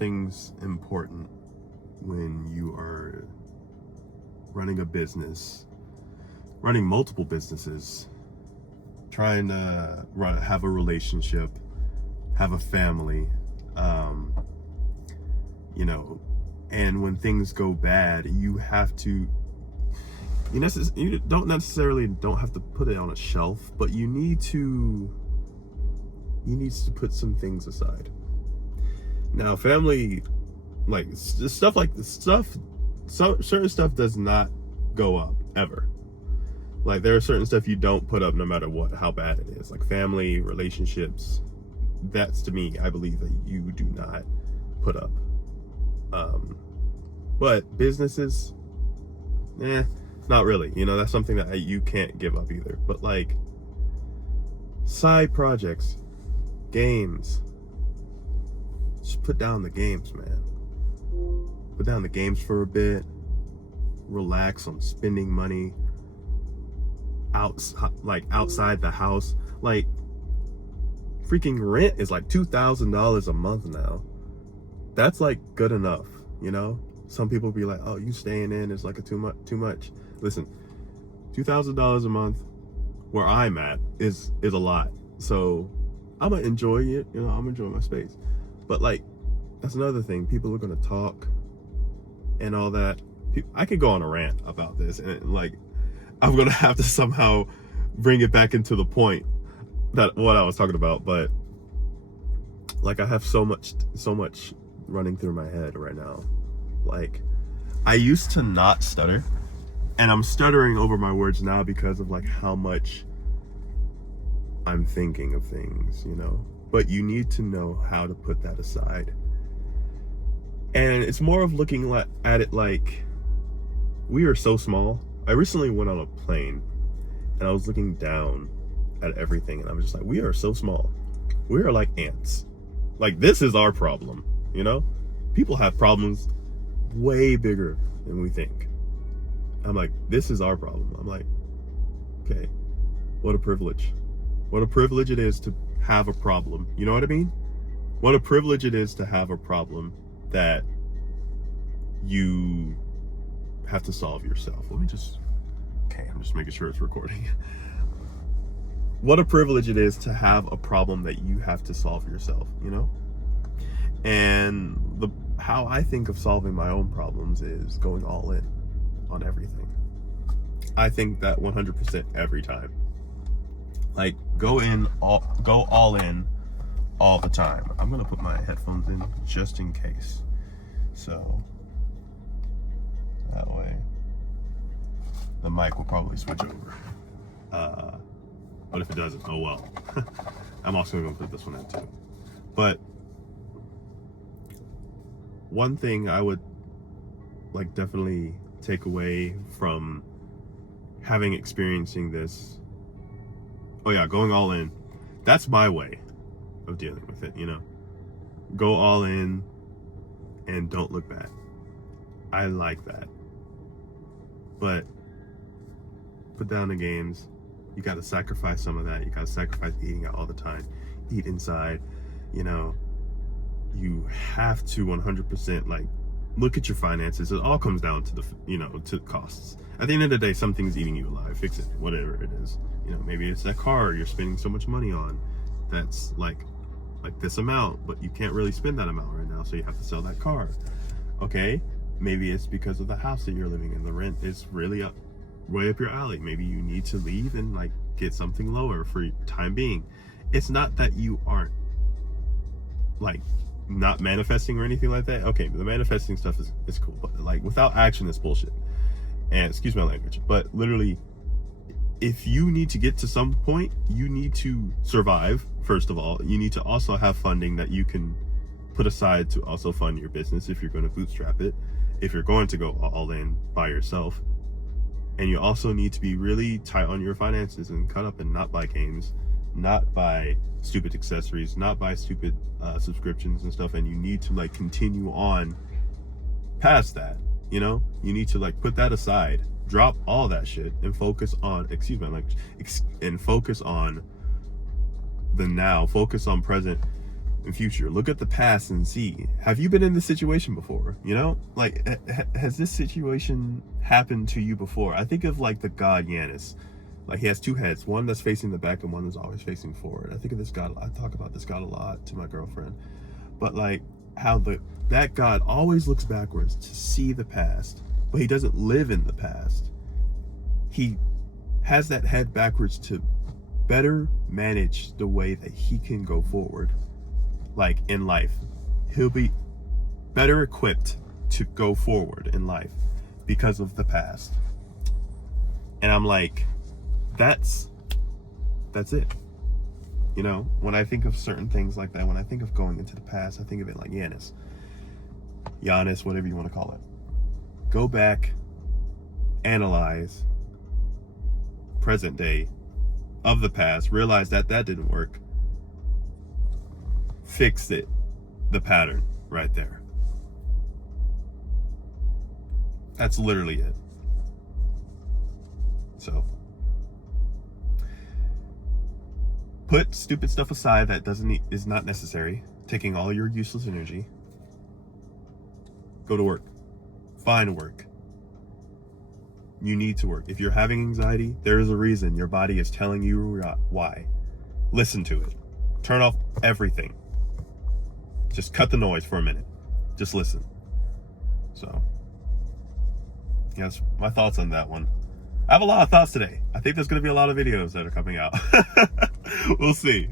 Things important when you are running a business, running multiple businesses, trying to have a relationship, have a family, and when things go bad, you have to, you don't necessarily have to put it on a shelf, but you need to put some things aside. Now, family, like stuff like this certain stuff does not go up ever. Like there are certain stuff you don't put up no matter how bad it is. Like family, relationships, that's, to me, I believe that you do not put up. But businesses, not really. That's something that you can't give up either. But like side projects, games, just put down the games, man. Put down the games for a bit. Relax on spending money outside the house. Like freaking rent is like $2,000 a month now. That's like good enough, Some people be like, "Oh, you staying in is like too much." Listen, $2,000 a month where I'm at is a lot. So I'm gonna enjoy it. I'm enjoying my space. But like, that's another thing. People are gonna talk and all that. I could go on a rant about this, and like, I'm gonna have to somehow bring it back into the point that what I was talking about. But like, I have so much running through my head right now. Like, I used to not stutter, and I'm stuttering over my words now because of like how much I'm thinking of things, But you need to know how to put that aside. And it's more of looking at it like, we are so small. I recently went on a plane and I was looking down at everything, and I was just like, we are so small. We are like ants. Like, this is our problem, People have problems way bigger than we think. I'm like, this is our problem. I'm like, okay, what a privilege. What a privilege it is to have a problem. You know what I mean? What a privilege it is to have a problem that you have to solve yourself. I'm just making sure it's recording. What a privilege it is to have a problem that you have to solve yourself, And how I think of solving my own problems is going all in on everything. I think that 100% every time. Like, go all in all the time. I'm gonna put my headphones in just in case, so that way the mic will probably switch over. But if it doesn't, oh well. I'm also gonna put this one in too. But one thing I would like definitely take away from experiencing this, going all in, that's my way of dealing with it, Go all in and don't look back. I like that. But put down the games. You got to sacrifice some of that. You got to sacrifice eating out all the time. Eat inside. You have to 100% like look at your finances. It all comes down to to costs. At the end of the day, something's eating you alive. Fix it, whatever it is. Maybe it's that car you're spending so much money on. That's like this amount, but you can't really spend that amount right now, so you have to sell that car. Okay, maybe it's because of the house that you're living in. The rent is really way up your alley. Maybe you need to leave and like get something lower for time being. It's not that you aren't like not manifesting or anything like that. Okay, the manifesting stuff is cool, but like without action, it's bullshit. And excuse my language, but literally, if you need to get to some point, you need to survive. First of all, you need to also have funding that you can put aside to also fund your business if you're going to bootstrap it, if you're going to go all in by yourself. And you also need to be really tight on your finances and cut up and not buy games, not buy stupid accessories, not buy stupid subscriptions and stuff. And you need to like continue on past that, you need to like put that aside, drop all that shit and focus on, excuse my language, and focus on the now, focus on present, and future. Look at the past and see, have you been in this situation before? You know, like, has this situation happened to you before? I think of like the god Janus. Like, he has two heads, one that's facing the back and one that's always facing forward. I think of this god, I talk about this god a lot to my girlfriend. But like, how that god always looks backwards to see the past, but he doesn't live in the past. He has that head backwards to better manage the way that he can go forward. Like, in life, he'll be better equipped to go forward in life because of the past. And I'm like, that's it. You know, when I think of certain things like that, when I think of going into the past, I think of it like Janus, whatever you want to call it. Go back, analyze present day of the past, realize that didn't work, fix it, the pattern right there. That's literally it. So put stupid stuff aside that is not necessary, taking all your useless energy. Go to work. Find work. You need to work. If you're having anxiety, there is a reason. Your body is telling you why. Listen to it. Turn off everything. Just cut the noise for a minute. Just listen. So, yes, my thoughts on that one. I have a lot of thoughts today. I think there's going to be a lot of videos that are coming out. We'll see.